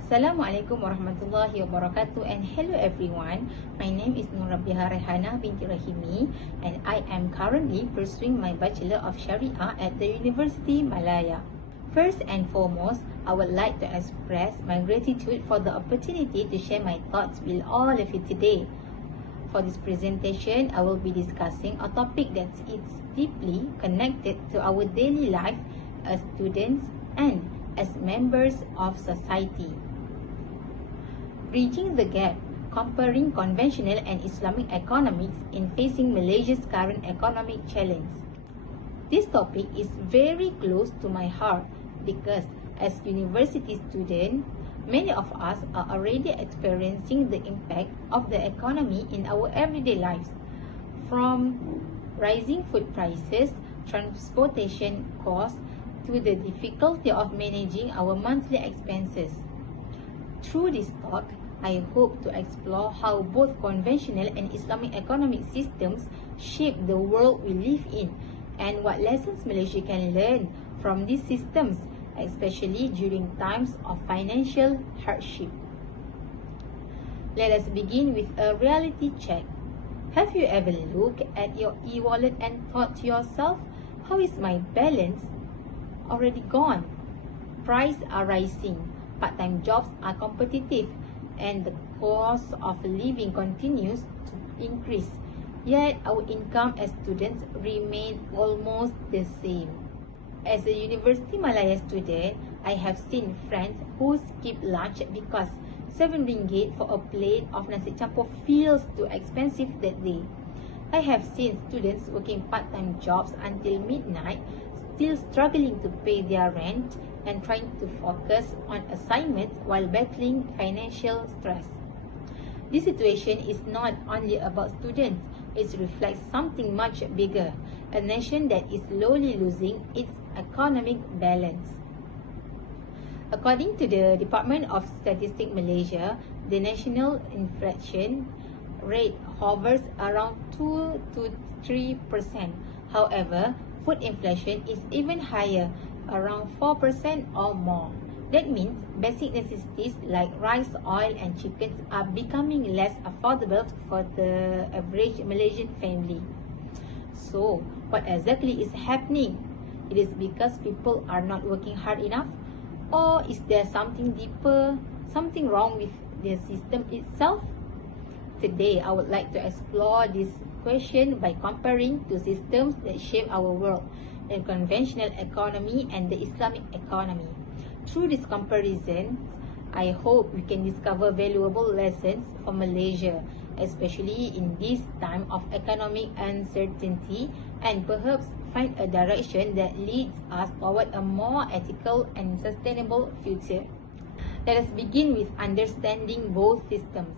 Assalamualaikum warahmatullahi wabarakatuh, and hello everyone. My name is Nurabiha Rehana binti Rahimi and I am currently pursuing my Bachelor of Sharia at the University Malaya. First and foremost, I would like to express my gratitude for the opportunity to share my thoughts with all of you today. For this presentation, I will be discussing a topic that is deeply connected to our daily life as students and as members of society. Bridging the gap, comparing conventional and Islamic economics in facing Malaysia's current economic challenge. This topic is very close to my heart because as university students, many of us are already experiencing the impact of the economy in our everyday lives, from rising food prices, transportation costs, to the difficulty of managing our monthly expenses. Through this talk, I hope to explore how both conventional and Islamic economic systems shape the world we live in and what lessons Malaysia can learn from these systems, especially during times of financial hardship. Let us begin with a reality check. Have you ever looked at your e-wallet and thought to yourself, how is my balance already gone? Prices are rising, part-time jobs are competitive, and the cost of living continues to increase. Yet our income as students remain almost the same. As a University Malaya student, I have seen friends who skip lunch because 7 ringgit for a plate of nasi campur feels too expensive that day. I have seen students working part-time jobs until midnight, still struggling to pay their rent and trying to focus on assignments while battling financial stress. This situation is not only about students, it reflects something much bigger, a nation that is slowly losing its economic balance. According to the Department of Statistics Malaysia, the national inflation rate hovers around 2 to 3%. However, food inflation is even higher, around 4% or more. That means basic necessities like rice, oil and chickens are becoming less affordable for the average Malaysian family. So, what exactly is happening? It is because people are not working hard enough? Or is there something deeper, something wrong with the system itself? Today, I would like to explore this question by comparing two systems that shape our world, the conventional economy and the Islamic economy. Through this comparison, I hope we can discover valuable lessons for Malaysia, especially in this time of economic uncertainty, and perhaps find a direction that leads us toward a more ethical and sustainable future. Let us begin with understanding both systems.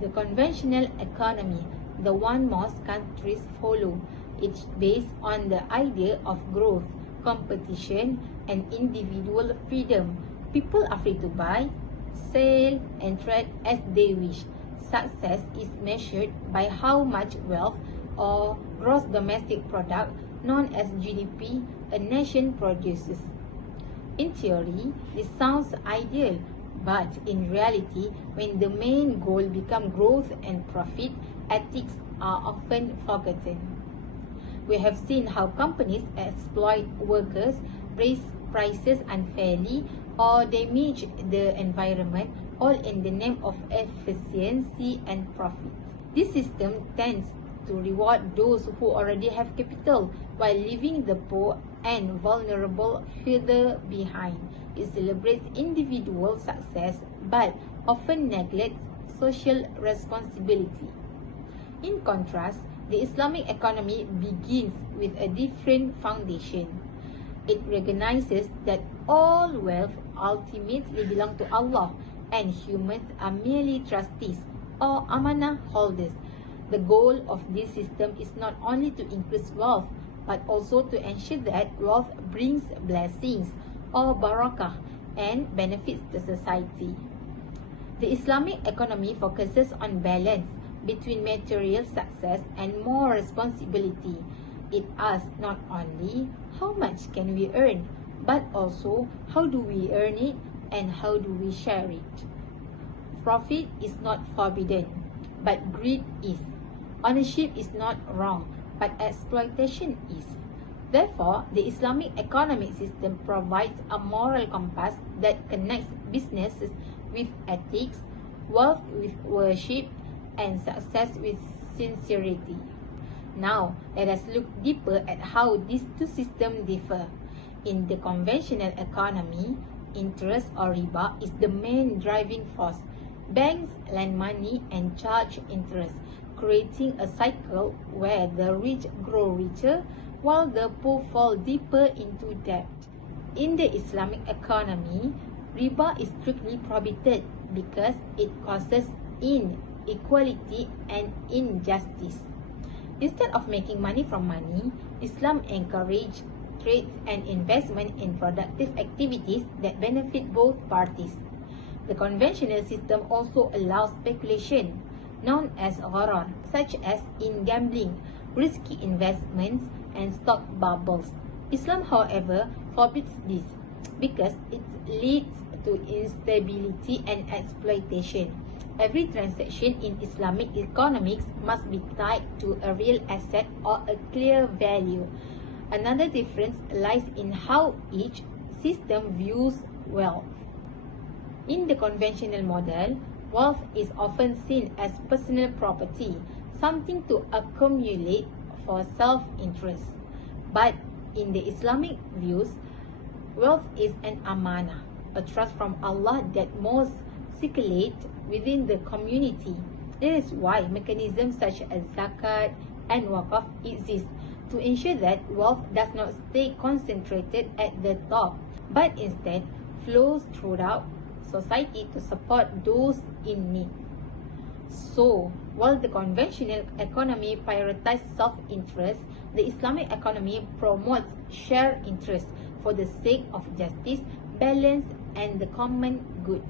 The conventional economy, the one most countries follow, it's based on the idea of growth, competition, and individual freedom. People are free to buy, sell, and trade as they wish. Success is measured by how much wealth or gross domestic product, known as GDP, a nation produces. In theory, this sounds ideal, but in reality, when the main goal becomes growth and profit, ethics are often forgotten. We have seen how companies exploit workers, raise prices unfairly, or damage the environment, all in the name of efficiency and profit. This system tends to reward those who already have capital while leaving the poor and vulnerable further behind. It celebrates individual success but often neglects social responsibility. In contrast, the Islamic economy begins with a different foundation. It recognizes that all wealth ultimately belongs to Allah and humans are merely trustees or amanah holders. The goal of this system is not only to increase wealth but also to ensure that wealth brings blessings or barakah and benefits the society. The Islamic economy focuses on balance between material success and more responsibility. It asks not only how much can we earn, but also how do we earn it, and how do we share it? Profit is not forbidden, but greed is. Ownership is not wrong, but exploitation is. Therefore, the Islamic economic system provides a moral compass that connects businesses with ethics, wealth with worship, and success with sincerity. Now, let us look deeper at how these two systems differ. In the conventional economy, interest or riba is the main driving force. Banks lend money and charge interest, creating a cycle where the rich grow richer while the poor fall deeper into debt. In the Islamic economy, riba is strictly prohibited because it causes inequality and injustice. Instead of making money from money, Islam encourages trade and investment in productive activities that benefit both parties. The conventional system also allows speculation, known as gharar, such as in gambling, risky investments, and stock bubbles. Islam, however, forbids this because it leads to instability and exploitation. Every transaction in Islamic economics must be tied to a real asset or a clear value. Another difference lies in how each system views wealth. In the conventional model, wealth is often seen as personal property, something to accumulate for self-interest. But in the Islamic views, wealth is an amanah, a trust from Allah that must circulate within the community. That is why mechanisms such as zakat and waqf exist to ensure that wealth does not stay concentrated at the top, but instead flows throughout society to support those in need. So, while the conventional economy prioritizes self-interest, the Islamic economy promotes shared interest for the sake of justice, balance, and the common good.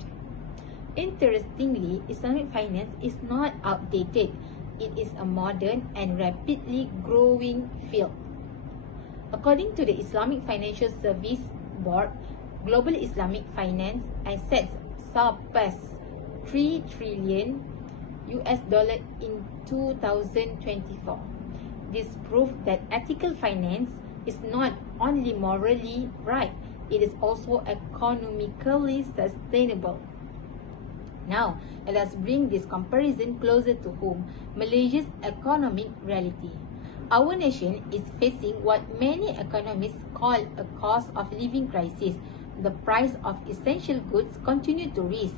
Interestingly, Islamic finance is not outdated. It is a modern and rapidly growing field. According to the Islamic Financial Service Board, global Islamic finance assets surpassed $3 trillion in 2024. This proves that ethical finance is not only morally right, it is also economically sustainable. Now, let us bring this comparison closer to home, Malaysia's economic reality. Our nation is facing what many economists call a cost of living crisis. The price of essential goods continue to rise,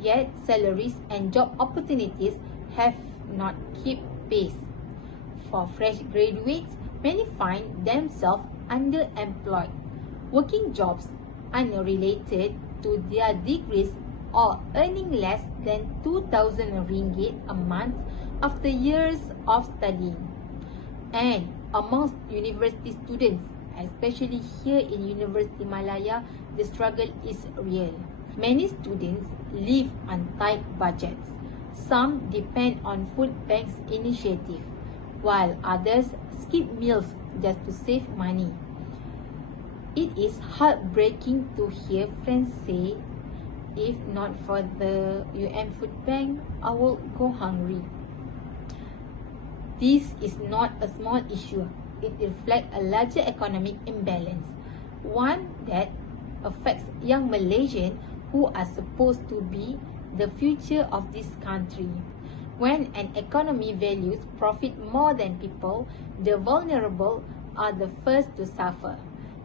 yet salaries and job opportunities have not kept pace. For fresh graduates, many find themselves underemployed, working jobs unrelated to their degrees or earning less than 2,000 ringgit a month after years of studying. And amongst university students, especially here in University Malaya, the struggle is real. Many students live on tight budgets. Some depend on food banks initiative, while others skip meals just to save money. It is heartbreaking to hear friends say, "If not for the food bank, I will go hungry." This is not a small issue. It reflects a larger economic imbalance, one that affects young Malaysians who are supposed to be the future of this country. When an economy values profit more than people, the vulnerable are the first to suffer.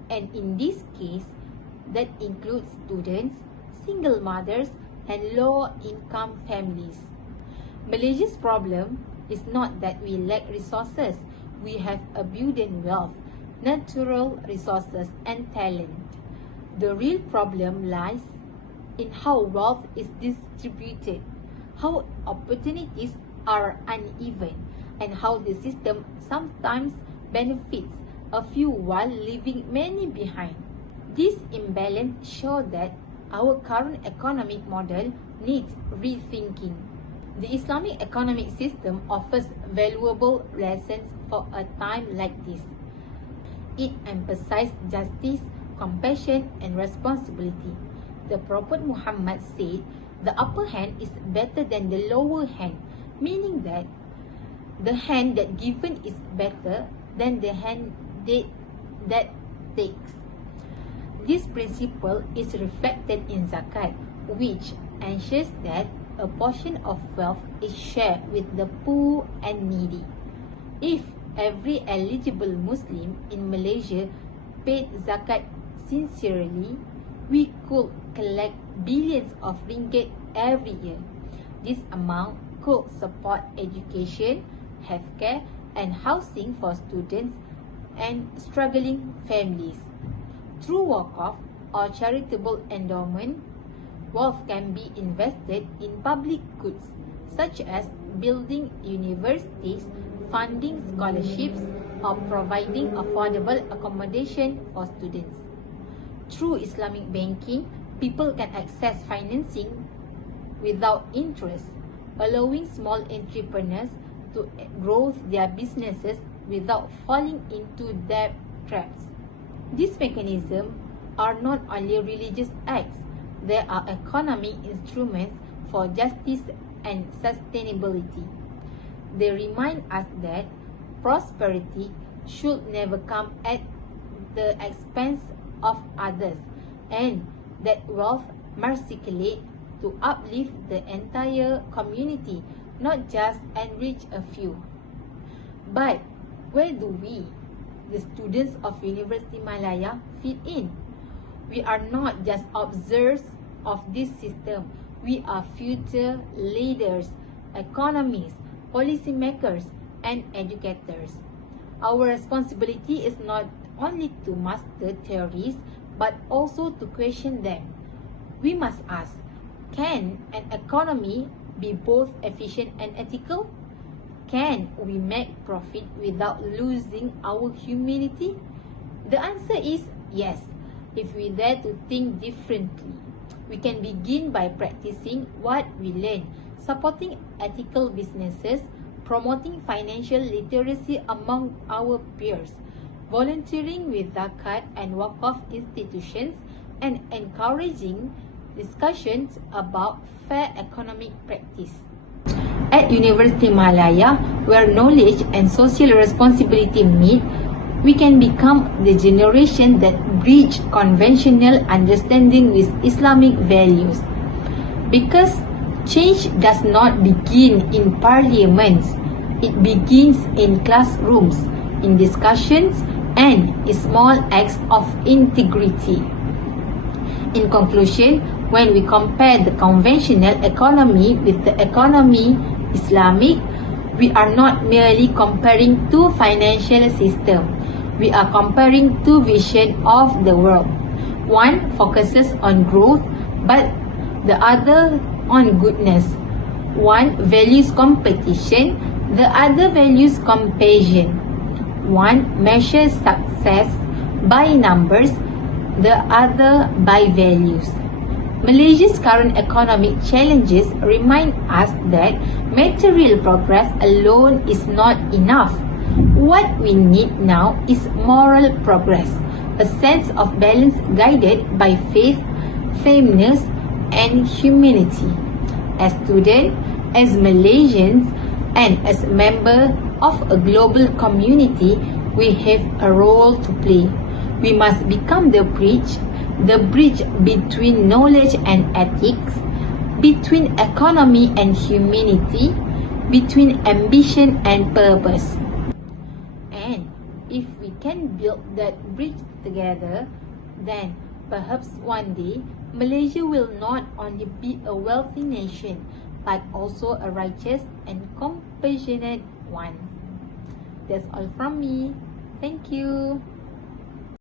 And in this case, that includes students, single mothers, and low-income families. Malaysia's problem is not that we lack resources. We have abundant wealth, natural resources, and talent. The real problem lies in how wealth is distributed, how opportunities are uneven, and how the system sometimes benefits a few while leaving many behind. This imbalance shows that our current economic model needs rethinking. The Islamic economic system offers valuable lessons for a time like this. It emphasizes justice, compassion, and responsibility. The Prophet Muhammad said, the upper hand is better than the lower hand, meaning that the hand that given is better than the hand that takes. This principle is reflected in zakat, which ensures that a portion of wealth is shared with the poor and needy. If every eligible Muslim in Malaysia paid zakat sincerely, we could collect billions of ringgit every year. This amount could support education, healthcare, and housing for students and struggling families. Through waqf or charitable endowment, wealth can be invested in public goods such as building universities, funding scholarships, or providing affordable accommodation for students. Through Islamic banking, people can access financing without interest, allowing small entrepreneurs to grow their businesses without falling into debt traps. These mechanisms are not only religious acts, they are economic instruments for justice and sustainability. They remind us that prosperity should never come at the expense of others, and that wealth must circulate to uplift the entire community, not just enrich a few. But where do we, the students of University Malaya, fit in? We are not just observers of this system. We are future leaders, economists, policymakers, and educators. Our responsibility is not only to master theories, but also to question them. We must ask, can an economy be both efficient and ethical? Can we make profit without losing our humanity? The answer is yes, if we dare to think differently. We can begin by practicing what we learn, supporting ethical businesses, promoting financial literacy among our peers, volunteering with zakat and waqf institutions, and encouraging discussions about fair economic practice. At University Malaya, where knowledge and social responsibility meet, we can become the generation that bridge conventional understanding with Islamic values. Because change does not begin in parliaments, it begins in classrooms, in discussions, and in small acts of integrity. In conclusion, when we compare the conventional economy with the economy Islamic, we are not merely comparing two financial systems. We are comparing two visions of the world. One focuses on growth, but the other on goodness. One values competition, the other values compassion. One measures success by numbers, the other by values. Malaysia's current economic challenges remind us that material progress alone is not enough. What we need now is moral progress, a sense of balance guided by faith, fairness, and humanity. As students, as Malaysians, and as members of a global community, we have a role to play. We must become the bridge between knowledge and ethics, between economy and humanity, between ambition and purpose. And if we can build that bridge together, then perhaps one day Malaysia will not only be a wealthy nation, but also a righteous and compassionate one. That's all from me. Thank you.